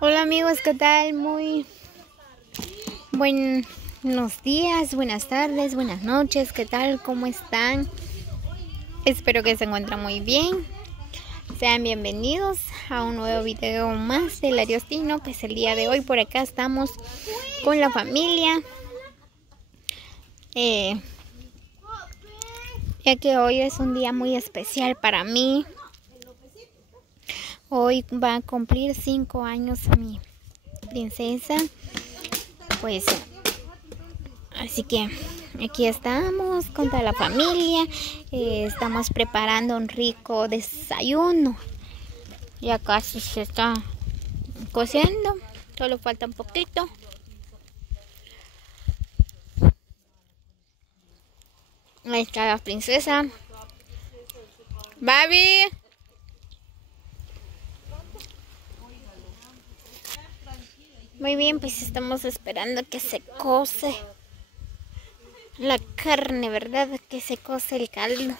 Hola amigos, ¿qué tal? Muy buenos días, buenas tardes, buenas noches, ¿qué tal? ¿Cómo están? Espero que se encuentren muy bien. Sean bienvenidos a un nuevo video más del Ariostino. Pues el día de hoy por acá estamos con la familia. Ya que hoy es un día muy especial para mí. Hoy va a cumplir 5 años mi princesa. Pues así que aquí estamos con toda la familia. Estamos preparando un rico desayuno. Ya casi se está cociendo, solo falta un poquito. Ahí está la princesa. Babi. Muy bien, pues estamos esperando que se cose la carne, ¿verdad? Que se cose el caldo.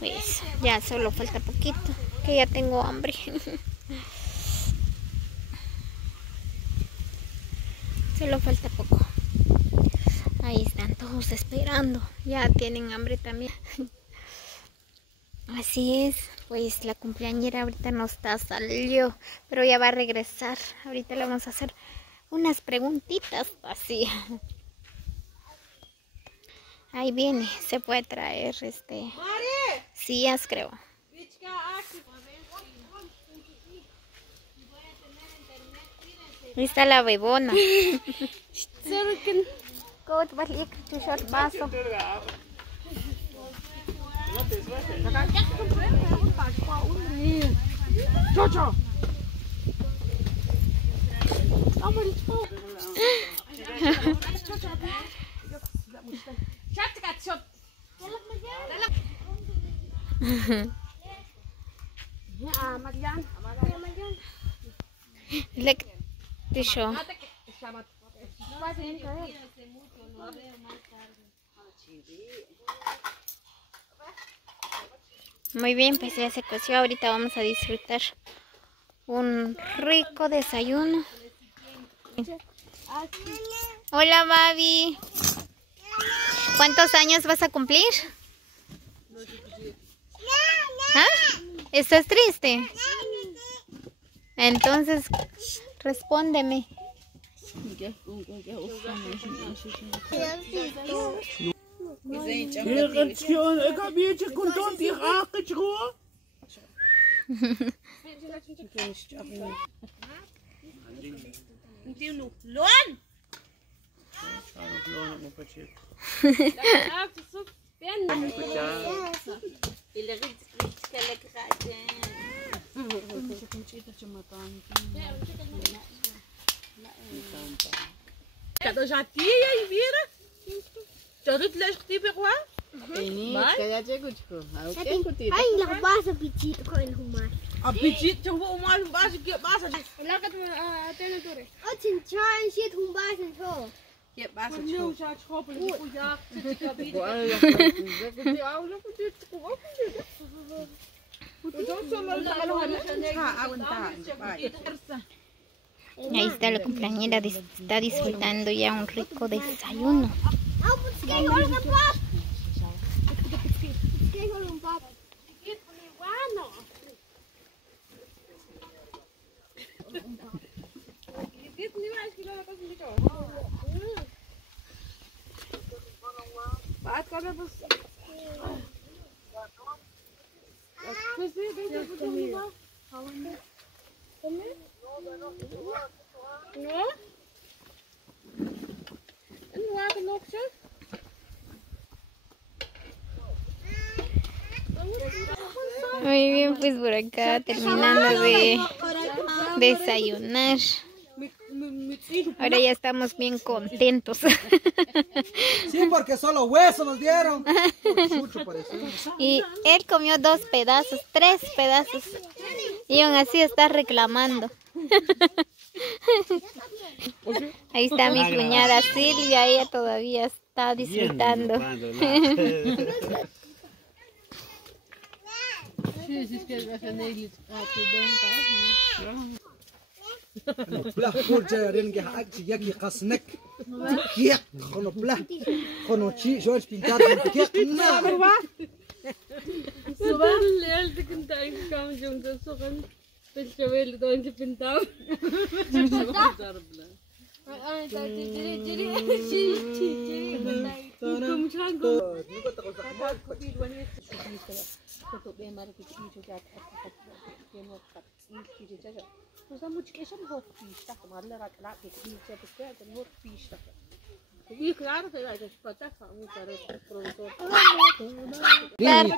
Pues ya solo falta poquito, que ya tengo hambre. Solo falta poco. Ahí están todos esperando. Ya tienen hambre también. Así es, pues la cumpleañera ahorita no salió, pero ya va a regresar. Ahorita le vamos a hacer unas preguntitas así. Ahí viene, se puede traer sillas, creo. Ahí está la bebona. Muy bien, pues ya se coció. Ahorita vamos a disfrutar un rico desayuno. Hola, Babi. ¿Cuántos años vas a cumplir? ¿Ah? ¿Estás triste? Entonces, respóndeme. Ahí está la cumpleañera, está disfrutando ya un rico desayuno. Muy bien, pues por acá terminando de desayunar. Ahora ya estamos bien contentos. Sí, porque solo hueso nos dieron. Y él comió 2 pedazos, 3 pedazos. Y aún así está reclamando. Ahí está mi cuñada Silvia, ella todavía está disfrutando. بلا خرجة رين جه ياكي قصنك كيك خنو بلا خنو شي شو بينتار كيك نعم صباح الليل كنت كام يوم تسخن في الشوال ده انت بنتاو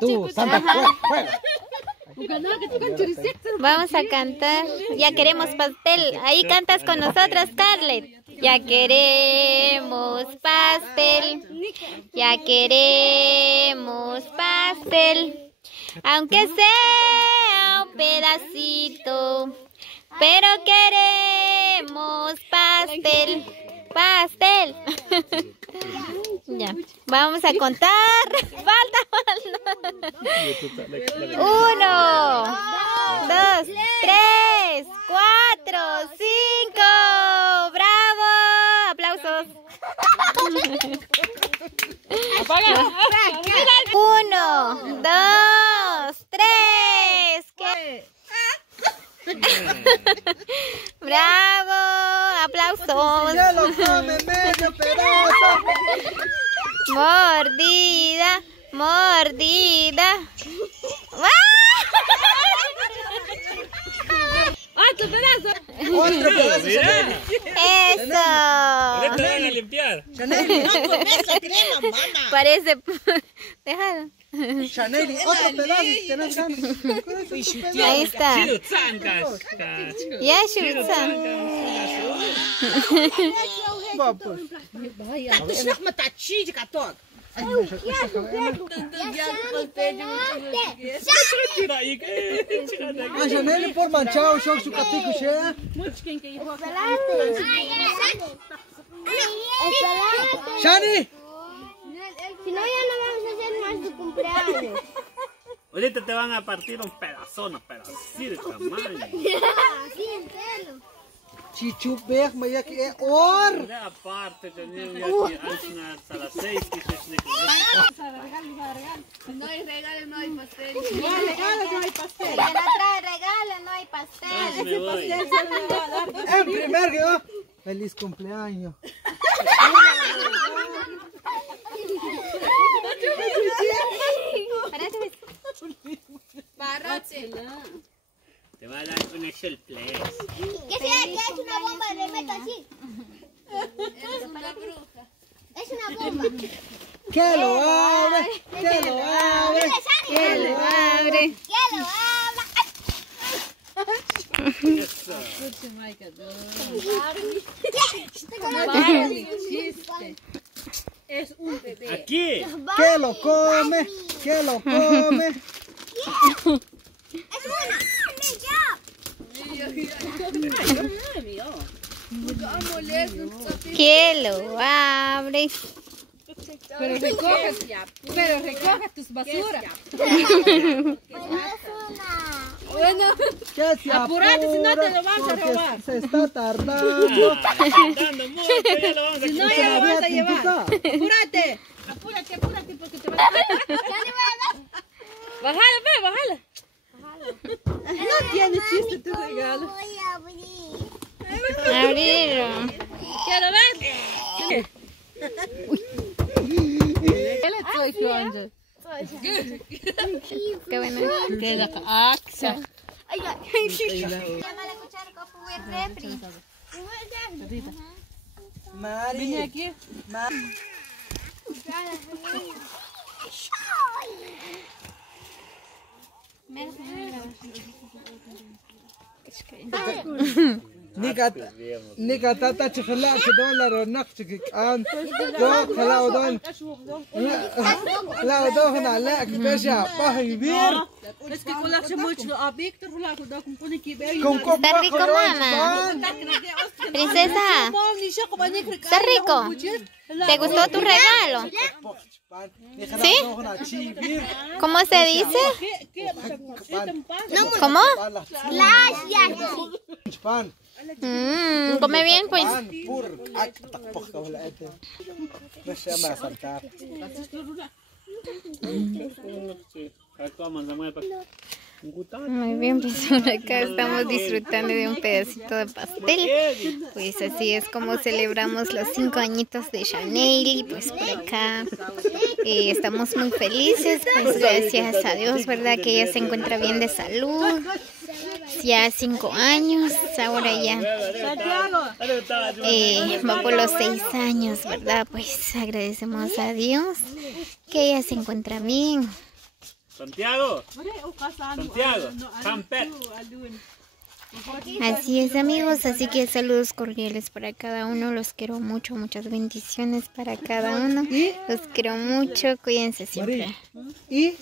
tú Santa Vamos a cantar. Ya queremos pastel. Ahí cantas con nosotros, Scarlett. Ya queremos pastel. Ya queremos pastel. Aunque sea un pedacito. Pero queremos pastel. Pastel. Ya. Vamos a contar. Falta. 1, 2, 3, 4, 5. ¡Bravo! ¡Aplausos! 1, 2, 3. ¡Bravo! ¡Aplausos! Ya lo come medio pedazo. Mordida, mordida. ¡Otro pedazo! Otro pedazo. Eso. Ahorita te van a limpiar. Parece. Déjalo. Chanel, otro pedazo. Tenés ganas. Ahí está. Chido zangas. Ya, Shulza. Vamos. A Chanel por manchado, show su catico, che. Shani. Si no, ya no vamos a hacer más tu cumpleaños. Ahorita te van a partir un pedazón, pero así de tamaño. Así entero. Chichu beg, me ya que or. Ya aparte, tenía ya que hasta las 6 que No hay regalo, no hay pastel. Si no trae regalo, no hay pastel. me voy. En primer lugar, feliz cumpleaños. Te va a dar un Excel Plex. ¿Qué será que es una bomba de meto así? Es una bruja. Es una bomba. Que lo abre, que lo abre, que lo abre. ¿Quién lo habla? Eso. Es un bebé. Aquí. Que lo come, que lo come. Es una. Que lo abre. Pero recoge tus basuras. Bueno, Que se apúrate, si no te lo vas a porque robar. Se está tardando. Dando mucho, ya lo vamos a Si no, quitar. ya lo vas a llevar. Pintuca. Apúrate. Apúrate porque te vas a... Bájala, ve, bájala. No tiene chiste tu regalo. Voy a abrir. Abrieron. ¿Quiero ver? ¿Qué le soy yo, Angel? Qué bueno. Que la axa. Llama la cuchara con el refri. Mari. Vine aquí. نيكا تاتا تخلع كدولار ونقشك عن دو خلاو دون لا دو هنا لا كبشا باهي بير Es que con la chamucho a Víctor, la con pone que ve. con copa Está rico, mamá. Princesa, está rico. ¿Te gustó tu regalo? ¿Sí? ¿Cómo se dice? ¿Cómo? Gracias. Come bien, pues. Pur, takpok ka wala ito. Basta siya masaltar. Muy bien, pues por acá estamos disfrutando de un pedacito de pastel. Pues así es como celebramos los 5 añitos de Chanel. Y pues por acá estamos muy felices, pues gracias a Dios, ¿verdad? Que ella se encuentra bien de salud. Ya 5 años, ahora ya va por los 6 años, ¿verdad? Pues agradecemos a Dios que ella se encuentra bien. Santiago, Campet. Así es, amigos, así que saludos cordiales para cada uno, los quiero mucho, muchas bendiciones para cada uno, los quiero mucho, cuídense siempre. Y